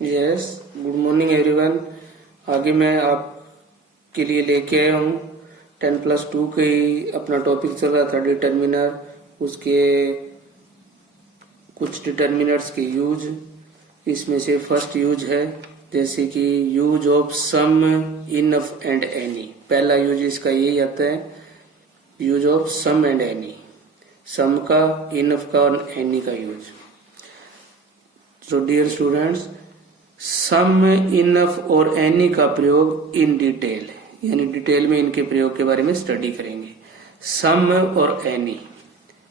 Yes, good morning everyone. आगे मैं आपके लिए लेके आया हूँ 10+2 के ही अपना टॉपिक चल रहा था डिटर्मिनर, उसके कुछ डिटर्मिनर्स के यूज। इसमें से फर्स्ट यूज है जैसे कि use of some, enough and any. पहला यूज इसका यही आता है, use of some and any, some का, इनफ का और एनी का यूज। तो डियर स्टूडेंट्स, सम, इनफ और एनी का प्रयोग इन डिटेल, यानी डिटेल में इनके प्रयोग के बारे में स्टडी करेंगे। सम और एनी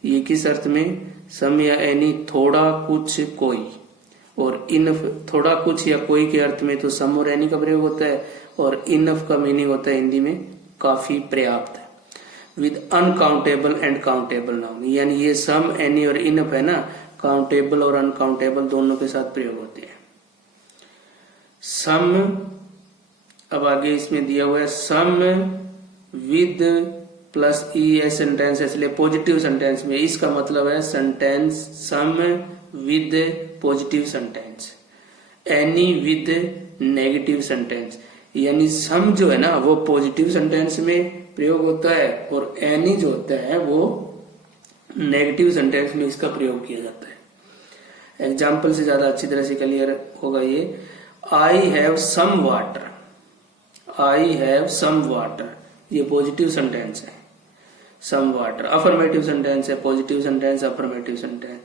ये किस अर्थ में? सम या एनी थोड़ा, कुछ, कोई। और इनफ थोड़ा, कुछ या कोई के अर्थ में तो सम और एनी का प्रयोग होता है, और इनफ का मीनिंग होता है हिंदी में काफी, पर्याप्त। With uncountable and countable noun, यानी ये सम, एनी और इनफ है ना, काउंटेबल और अनकाउंटेबल दोनों के साथ प्रयोग होते हैं। सम, अब आगे इसमें दिया हुआ है सम विद प्लस ई है सेंटेंस, इसलिए पॉजिटिव सेंटेंस में। इसका मतलब है sentence some with positive sentence, any with negative sentence. यानी सम जो है ना वो पॉजिटिव सेंटेंस में प्रयोग होता है, और एनी जो होता है वो नेगेटिव सेंटेंस में इसका प्रयोग किया जाता है। एग्जाम्पल से ज्यादा अच्छी तरह से क्लियर होगा ये। I have some water, I have some water, ये पॉजिटिव सेंटेंस है। सम वाटर अफर्मेटिव सेंटेंस है, positive sentence, affirmative sentence.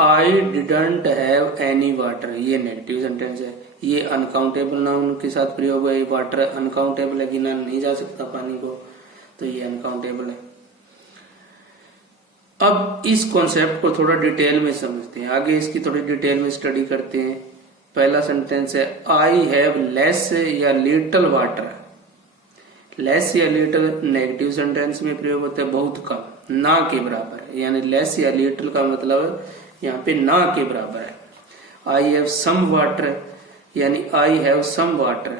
I didn't have any water, ये नेगेटिव सेंटेंस है। ये अनकाउंटेबल नाउन के साथ प्रयोग है। वाटर अनकाउंटेबल है, गिना नहीं जा सकता पानी को, तो ये अनकाउंटेबल है। अब इस कॉन्सेप्ट को थोड़ा डिटेल में समझते हैं, आगे इसकी थोड़ी डिटेल में स्टडी करते हैं। पहला सेंटेंस है आई हैव लेस या लिटिल वाटर। लेस या लिटिल नेगेटिव सेंटेंस में प्रयोग होता है, बहुत कम, ना के बराबर है। यानी लेस या लिटिल का मतलब यहाँ पे ना के बराबर है। आई हैव सम वाटर, यानी आई हैव सम वाटर,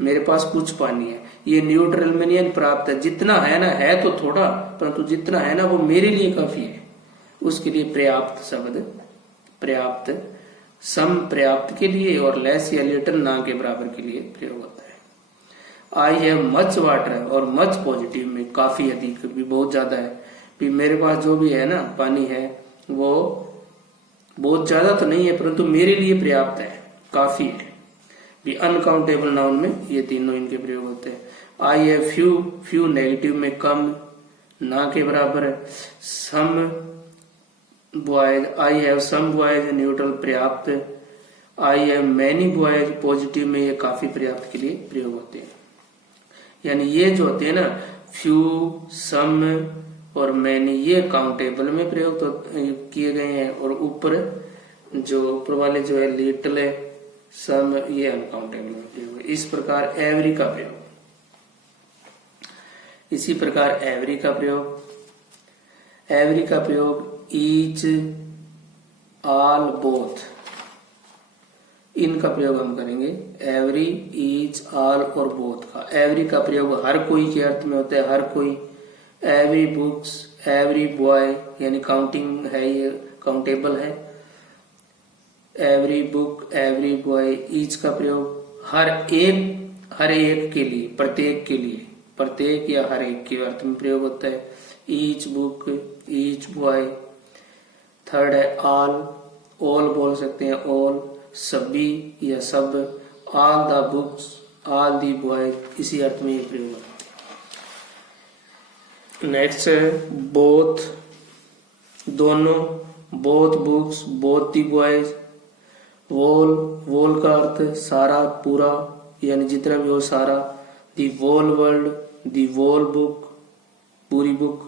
मेरे पास कुछ पानी है। ये न्यूट्रल में नहीं, प्राप्त है। जितना है ना, है तो थोड़ा, परंतु जितना है ना वो मेरे लिए काफी है। उसके लिए पर्याप्त शब्द, पर्याप्त, सम पर्याप्त के लिए, और लेस या लिटिल ना के बराबर के लिए प्रयोग होता है। आई हैव मच वाटर, और मच पॉजिटिव में काफी, अधिक, भी बहुत ज्यादा है। भी मेरे पास जो भी है ना पानी है वो बहुत ज्यादा तो नहीं है, परंतु मेरे लिए पर्याप्त है, काफी है। भी अनकाउंटेबल नाउन में ये तीनों इनके प्रयोग होते हैं। I have few, few negative में कम, ना के बराबर है। Some boys, I have some boys neutral पर्याप्त। I have many boys positive में ये काफी, पर्याप्त के लिए प्रयोग होते हैं। यानी ये जो होते हैं ना फ्यू, सम और मैनी, ये काउंटेबल में प्रयोग तो किए गए हैं, और ऊपर जो ऊपर वाले जो है लिटिल है, सम, ये अनकाउंटेबल में प्रयोग है। इस प्रकार एवरी का प्रयोग, इसी प्रकार एवरी का प्रयोग, एवरी का प्रयोग ईच, ऑल, बोथ, इनका प्रयोग हम करेंगे। एवरी, ईच, ऑल और बोथ का। एवरी का प्रयोग हर कोई के अर्थ में होता है, हर कोई। एवरी बुक्स, एवरी बॉय, यानी काउंटिंग है, ये काउंटेबल है। Every book, every boy. Each का प्रयोग हर एक, हर एक के लिए, प्रत्येक के लिए, प्रत्येक या हर एक के अर्थ में प्रयोग होता है। Each book, each boy. Third है ऑल, ऑल बोल सकते हैं, ऑल, सभी या सब। All the books, all the boys, इसी अर्थ में ये प्रयोग होता है। नेक्स्ट है बोथ, दोनों, both books, both the boys. Whole, whole का अर्थ सारा, पूरा, यानी जितना भी हो सारा। The whole world, the whole book, पूरी बुक।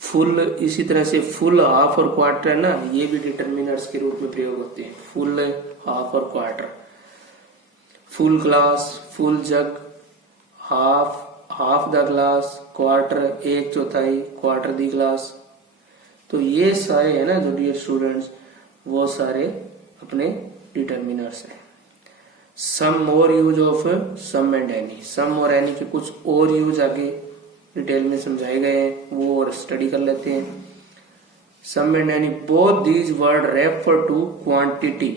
फुल, इसी तरह से फुल, हाफ और क्वार्टर है ना, ये भी डिटर्मिनर्स के रूप में प्रयोग होते हैं। फुल, हाफ और quarter. Full glass, full jug. Half, half the glass. Quarter, एक चौथाई, क्वार्टर दी ग्लास। तो ये सारे है ना जो डियर स्टूडेंट्स, वो सारे अपने डिटर्मिनर्स हैं। Some more use of some and any, some और एनी के कुछ और यूज आगे डिटेल में समझाए गए हैं, वो और स्टडी कर लेते हैं। Some and any, both these word refer to quantity,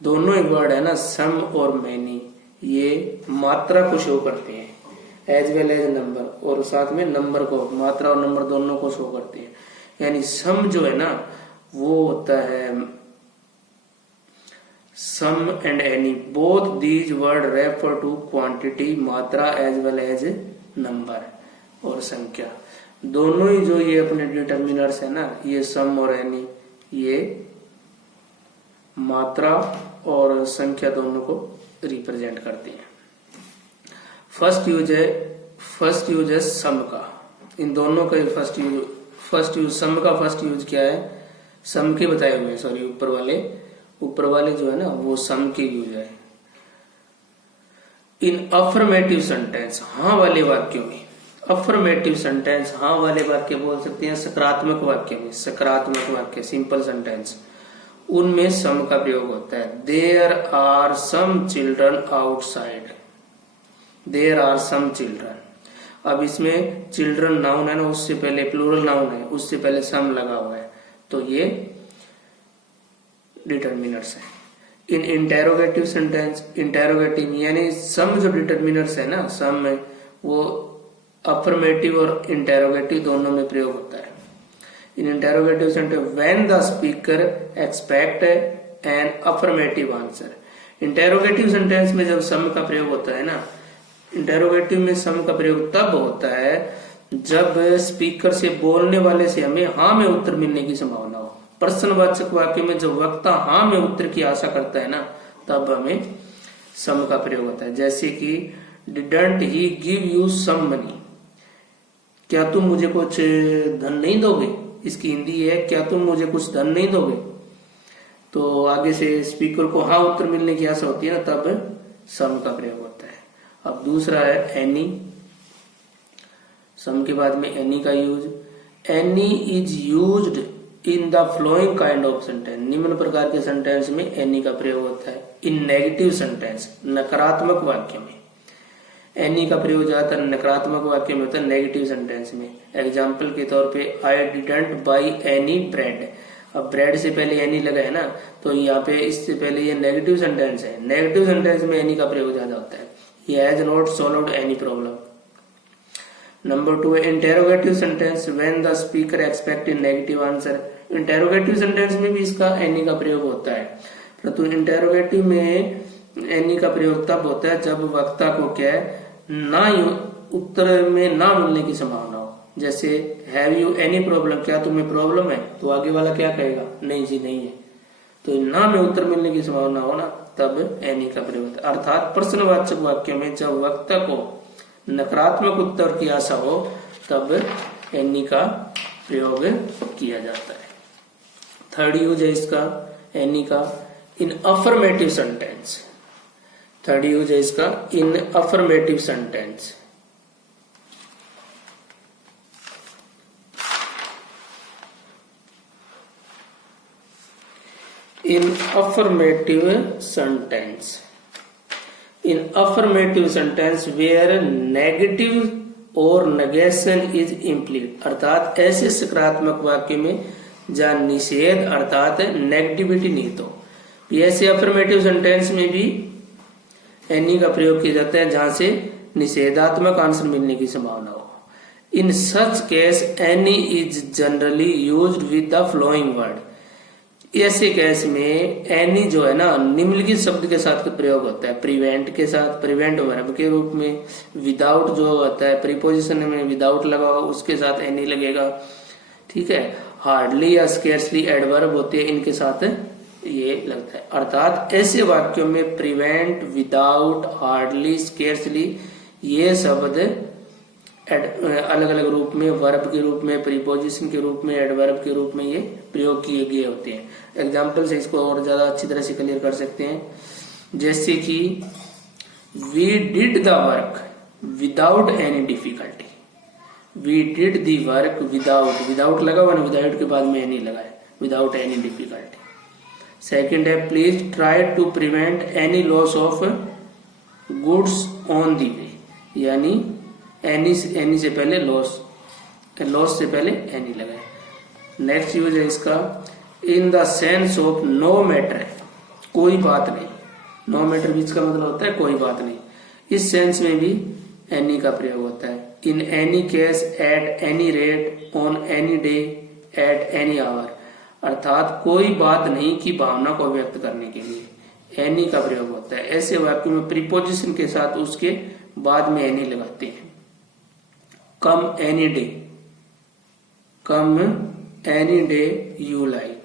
दोनों ही वर्ड है ना सम और मैनी, ये मात्रा को शो करते हैं एज वेल एज नंबर, और साथ में नंबर को, मात्रा और नंबर दोनों को शो करते हैं। यानी सम जो है ना वो होता है some and any, both these word refer to quantity, मात्रा एज वेल एज नंबर और संख्या। दोनों ही जो ये अपने डिटर्मिनर्स है ना, ये सम और एनी, ये मात्रा और संख्या दोनों को रिप्रेजेंट करते हैं। फर्स्ट यूज है सम का। इन दोनों का फर्स्ट यूज सम का फर्स्ट यूज क्या है, सम के बताए हुए, सॉरी ऊपर वाले जो है ना वो सम के यूज है। इन अफर्मेटिव सेंटेंस, हाँ वाले वाक्यों में, अफर्मेटिव सेंटेंस हाँ वाले वाक्य बोल सकते हैं, सकारात्मक वाक्य में, सकारात्मक वाक्य सिंपल सेंटेंस, उनमें सम का प्रयोग होता है। There are some children outside, there are some children. अब इसमें चिल्ड्रन नाउन है ना, उससे पहले प्लूरल नाउन है, उससे पहले सम लगा हुआ है, तो ये डिटर्मिनर्स है। इन इंटेरोगेटिव सेंटेंस, इंटेरोगेटिव यानी सम जो डिटर्मिनर्स है ना, सम में वो अफर्मेटिव और इंटेरोगेटिव दोनों में प्रयोग होता है। In interrogative sentence when the speaker expect an affirmative answer, interrogative sentence में जब सम का प्रयोग होता है ना, इंटेरोगेटिव में सम का प्रयोग तब होता है जब स्पीकर से, बोलने वाले से हमें हाँ में उत्तर मिलने की संभावना हो। प्रश्नवाचक वाक्य में जब वक्ता हाँ में उत्तर की आशा करता है ना, तब हमें सम का प्रयोग होता है। जैसे कि didn't he give you some money, क्या तुम मुझे कुछ धन नहीं दोगे, इसकी हिंदी है क्या तुम मुझे कुछ धन नहीं दोगे। तो आगे से स्पीकर को हाँ उत्तर मिलने की आशा होती है ना, तब सम का प्रयोग होता है। अब दूसरा है एनी, सम के बाद में एनी का use. Any is used in the flowing kind of sentence, निम्न प्रकार के सेंटेंस में एनी का प्रयोग होता है। इन नेगेटिव सेंटेंस, नकारात्मक वाक्य में एनी का प्रयोग ज्यादातर नकारात्मक वाक्य में होता है, नेगेटिव सेंटेंस में। एग्जाम्पल के तौर पे I didn't by any bread, अब ब्रेड से पहले एनी लगा है ना, तो यहाँ पे इससे पहले ये नेगेटिव सेंटेंस है, नेगेटिव सेंटेंस में एनी का प्रयोग ज्यादा होता है। He has not solved any problem. Number 2 है interrogative sentence when the speaker expect a negative answer. Interrogative sentence में भी इसका एनी का प्रयोग होता है, परंतु इंटेरोगेटिव में एनी का प्रयोग तब होता है जब वक्ता को क्या है ना उत्तर में ना मिलने की संभावना हो। जैसे हैव यू एनी प्रॉब्लम, क्या तुम्हें प्रॉब्लम है, तो आगे वाला क्या कहेगा, नहीं जी नहीं है, तो ना में उत्तर मिलने की संभावना हो ना, तब एनी का प्रयोग होता है। अर्थात प्रश्नवाचक वाक्य में जब वक्ता को नकारात्मक उत्तर की आशा हो, तब एनी का प्रयोग किया जाता है। थर्ड यूज है इसका एनी का in affirmative sentence, third use है इसका in affirmative sentence. In affirmative sentence, in affirmative sentence where negative or negation is implied, अर्थात ऐसे सकारात्मक वाक्य में जहाँ निषेध अर्थात नेगेटिविटी नहीं, तो ऐसे अफर्मेटिव सेंटेंस में भी एनी का प्रयोग किया जाता है जहां से निषेधात्मक आंसर मिलने की संभावना हो। In such case any is generally used with the following word, ऐसे केस में एनी जो है ना निम्नलिखित शब्द के साथ प्रयोग होता है, प्रिवेंट के साथ, प्रिवेंट वर्ब के रूप में, विदाउट जो होता है प्रीपोजिशन में विदाउट लगा हुआ उसके साथ एनी लगेगा, ठीक है। हार्डली या स्केर्सली एडवर्ब होते हैं, इनके साथ ये लगता है। अर्थात ऐसे वाक्यों में प्रिवेंट, विदाउट, हार्डली, स्केर्सली ये शब्द अलग अलग रूप में, वर्ब के रूप में, प्रीपोजिशन के रूप में, एडवर्ब के रूप में ये प्रयोग किए गए होते हैं। एग्जाम्पल से इसको और ज्यादा अच्छी तरह से क्लियर कर सकते हैं। जैसे कि we did the work without any difficulty, we did the work without, without लगा हुआ ना, विदाउट के बाद में एनी लगा है, विदाउट एनी डिफिकल्टी। सेकेंड है please try to prevent any loss of goods on the way, यानी एनी से पहले लॉस, लॉस से पहले एनी लगाए। नेक्स्ट यूज है इसका in the sense of no matter, कोई बात नहीं, नो मैटर विच का मतलब होता है कोई बात नहीं। इस सेंस में भी एनी का प्रयोग होता है। In any case, at any rate, on any day, at any hour, अर्थात कोई बात नहीं की भावना को व्यक्त करने के लिए एनी का प्रयोग होता है। ऐसे वाक्य में प्रीपोजिशन के साथ उसके बाद में एनी लगाते हैं। Come any day, come any day you like,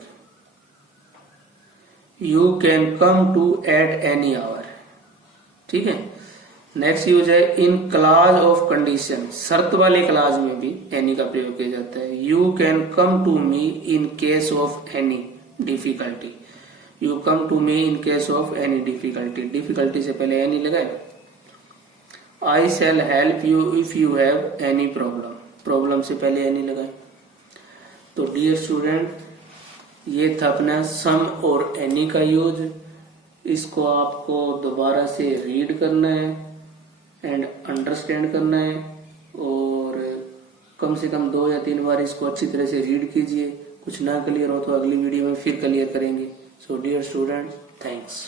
you can come to at any hour. ठीक है। नेक्स्ट यूज है इन क्लाज ऑफ कंडीशन, शर्त वाले क्लाज में भी एनी का प्रयोग किया जाता है। You can come to me in case of any difficulty, you come to me in case of any difficulty, difficulty से पहले एनी लगाए। I shall help you if you have any problem, problem से पहले any लगाए। तो dear student, ये था अपना सम और एनी का यूज। इसको आपको दोबारा से रीड करना है एंड अंडरस्टैंड करना है, और कम से कम 2 या 3 बार इसको अच्छी तरह से रीड कीजिए। कुछ ना क्लियर हो तो अगली वीडियो में फिर क्लियर करेंगे। So dear students, thanks.